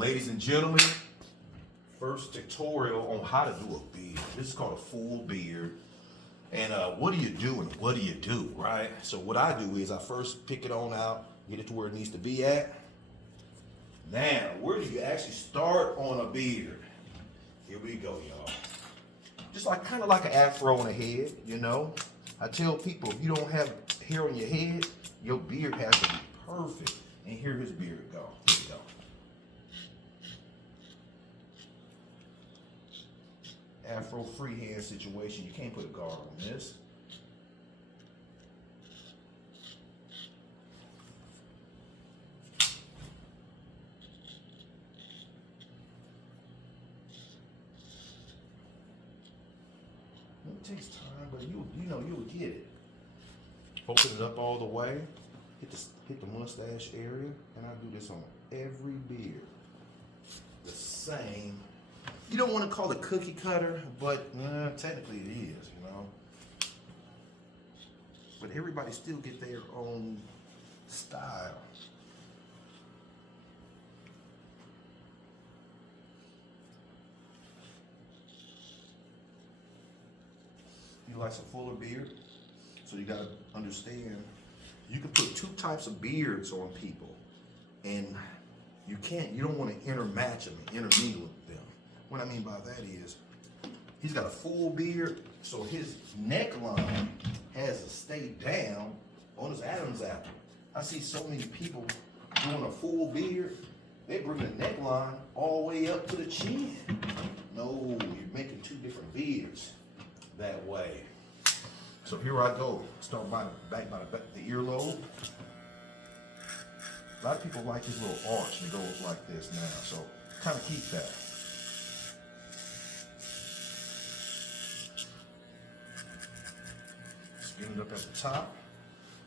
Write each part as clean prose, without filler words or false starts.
Ladies and gentlemen, first tutorial on how to do a beard. This is called a full beard. And what do you do and what do you do, right? So what I do is I first pick it on out, get it to where it needs to be at. Now, where do you actually start on a beard? Here we go, y'all. Just like kind of like an afro on the head, you know. I tell people if you don't have hair on your head, your beard has to be perfect. And here his beard go. Here we go. Afro freehand situation. You can't put a guard on this. It takes time, but you know you'll get it. Open it up all the way. Hit the mustache area, and I do this on every beard. The same. You don't want to call it cookie cutter, but technically it is, you know. But everybody still get their own style. He likes a fuller beard, so you gotta understand. You can put two types of beards on people, and you don't want to intermatch them, intermingle them. What I mean by that is, he's got a full beard, so his neckline has to stay down on his Adam's apple. I see so many people doing a full beard, they bring the neckline all the way up to the chin. No, you're making two different beards that way. So here I go. Start by the earlobe. A lot of people like his little arch. It goes like this now. So kind of keep that. Skin it up at the top.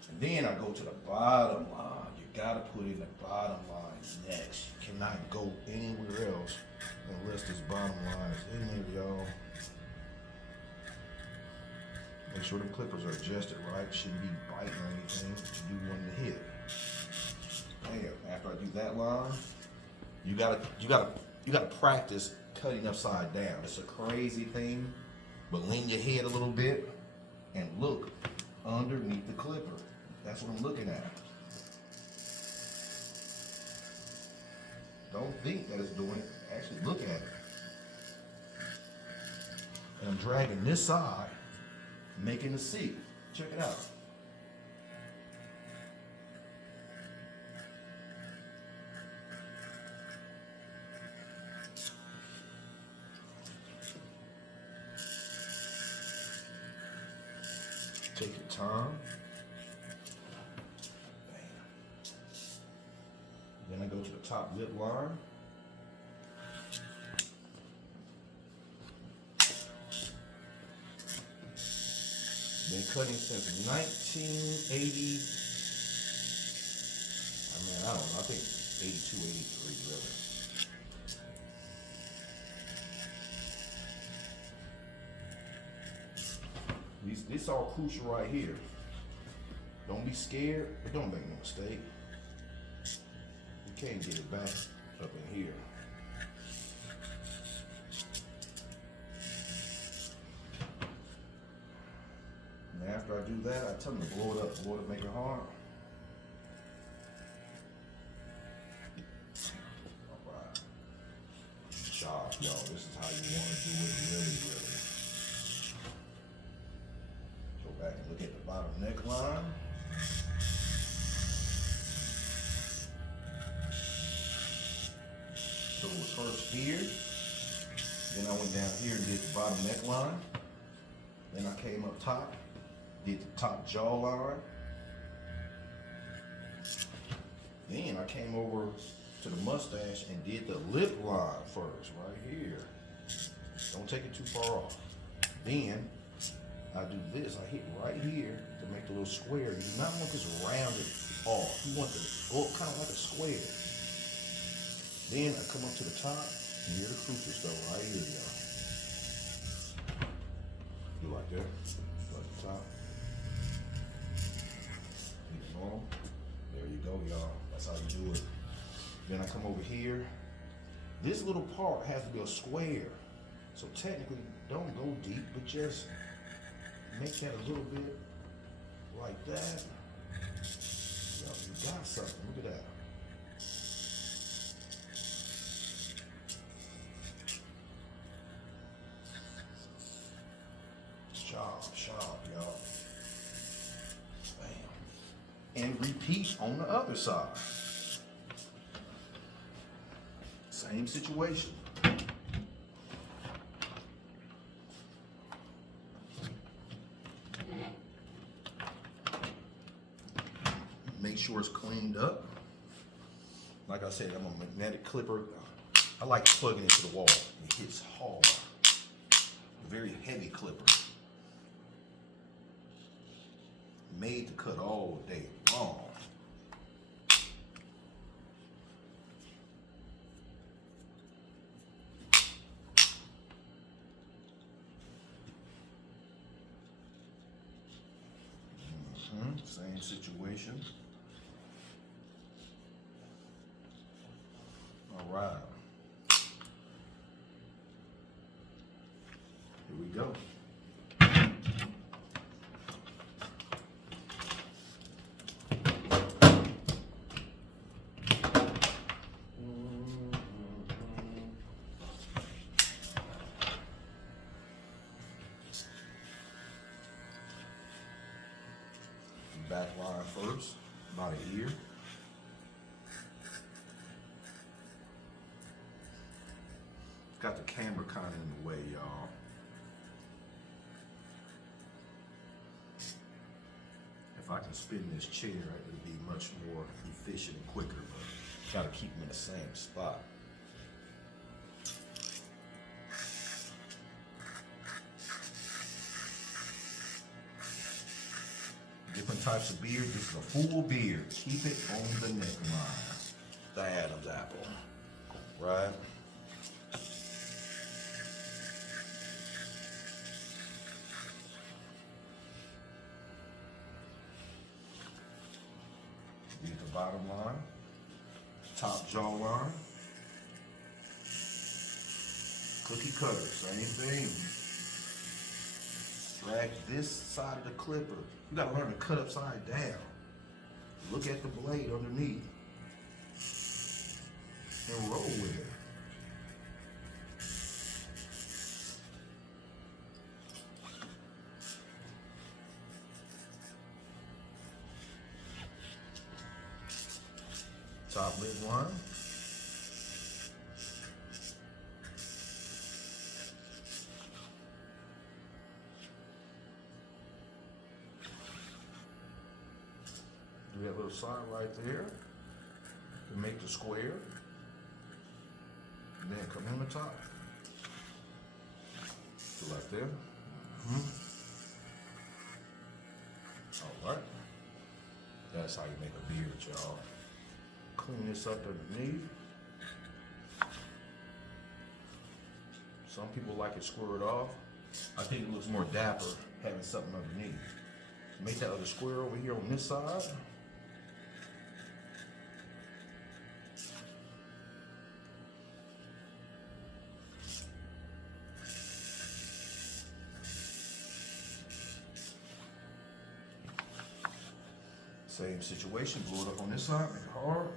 And then I go to the bottom line. You gotta put in the bottom line next. You cannot go anywhere else unless this bottom line is in there, y'all. Make sure the clippers are adjusted right. Shouldn't be biting or anything. You do one to hit. And after I do that line, you gotta practice cutting upside down. It's a crazy thing, but lean your head a little bit and look underneath the clipper. That's what I'm looking at. Don't think that it's doing it. Actually look at it. And I'm dragging this side, making a C. Check it out. Take your time. Then I go to the top lip line. Been cutting since 1980. I don't know. I think 82, 83, really. This all crucial right here. Don't be scared, but don't make no mistake. You can't get it back up in here. And after I do that, I tell them to blow it up, make it hard. All right. Sharp, y'all. This is how you want to do it, really. Go back and look at the bottom neckline. So it was first here. Then I went down here and did the bottom neckline. Then I came up top. Did the top jawline. Then I came over to the mustache and did the lip line first, right here. Don't take it too far off. Then I do this. I hit right here to make the little square. You do not want this rounded off. You want it to go kind of like a square. Then I come up to the top and hear the crucial stuff right here, y'all. You like that? Like the top. Normal. There you go, y'all. That's how you do it. Then I come over here This little part has to be a square. So technically, don't go deep, but just make that a little bit like that. Yo, you got something, look at that. Sharp, y'all. Bam. And repeat on the other side. Same situation. Make sure it's cleaned up. Like I said, I'm a magnetic clipper. I like plugging into the wall. It hits hard. A very heavy clipper. Made to cut all day long. Same situation. All right. Here we go. Back line first, about an ear. Got the camera kind of in the way, y'all. If I can spin this chair, it'll be much more efficient and quicker, but gotta keep them in the same spot. Different types of beard. This is a full beard. Keep it on the neckline. The Adam's apple. Right? Get the bottom line. Top jawline. Cookie cutter. Same thing. Drag this side of the clipper. You gotta learn to cut upside down. Look at the blade underneath. And roll with it. Top lid line. Do that little side right there to make the square. And then come on the top. So like there. All right. That's how you make a beard, y'all. Clean this up underneath. Some people like it squared off. I think it looks more dapper having something underneath. Make that other square over here on this side. Same situation, blow it up on this side, make it hard.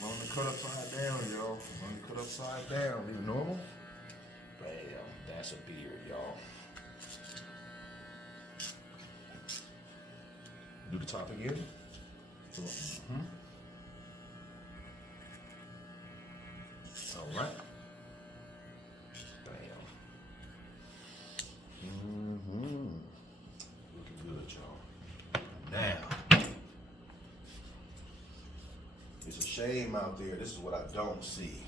Learn to cut upside down, y'all. Learn to cut upside down, leave normal. Bam, that's a beard, y'all. Do the top again. So, all right. Looking good, y'all. Now, it's a shame out there. This is what I don't see.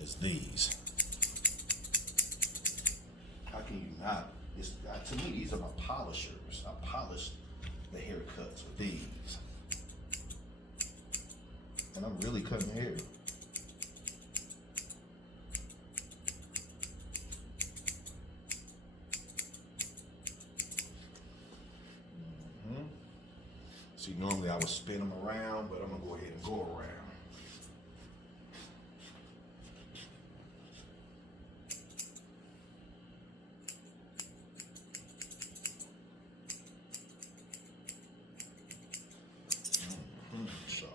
Is these. How can you not? To me, these are my polishers. I polish the haircuts with these. And I'm really cutting hair. See, normally I would spin them around, but I'm gonna go ahead and go around. So.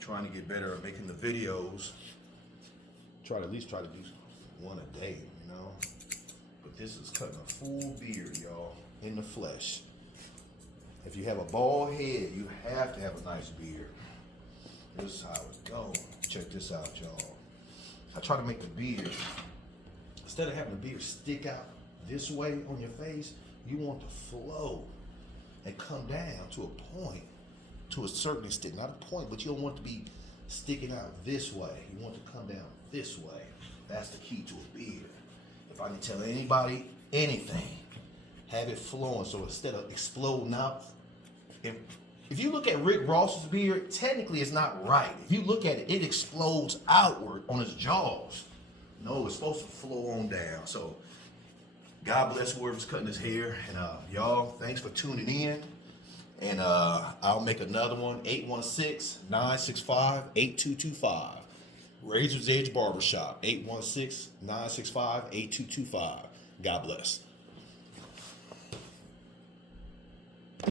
Trying to get better at making the videos. At least try to do one a day, you know. But this is cutting a full beard, y'all, in the flesh. If you have a bald head, you have to have a nice beard. This is how it goes. Check this out, y'all. I try to make the beard, instead of having the beard stick out this way on your face, you want to flow and come down to a point, to a certain extent. Not a point, but you don't want it to be sticking out this way. You want it to come down this way. That's the key to a beard. If I can tell anybody anything, have it flowing. So instead of exploding out, if you look at Rick Ross's beard, technically it's not right. If you look at it, it explodes outward on his jaws. No, it's supposed to flow on down. So God bless whoever's cutting his hair. And y'all, thanks for tuning in. And I'll make another one, 816-965-8225. Razor's Edge Barbershop, 816-965-8225. God bless.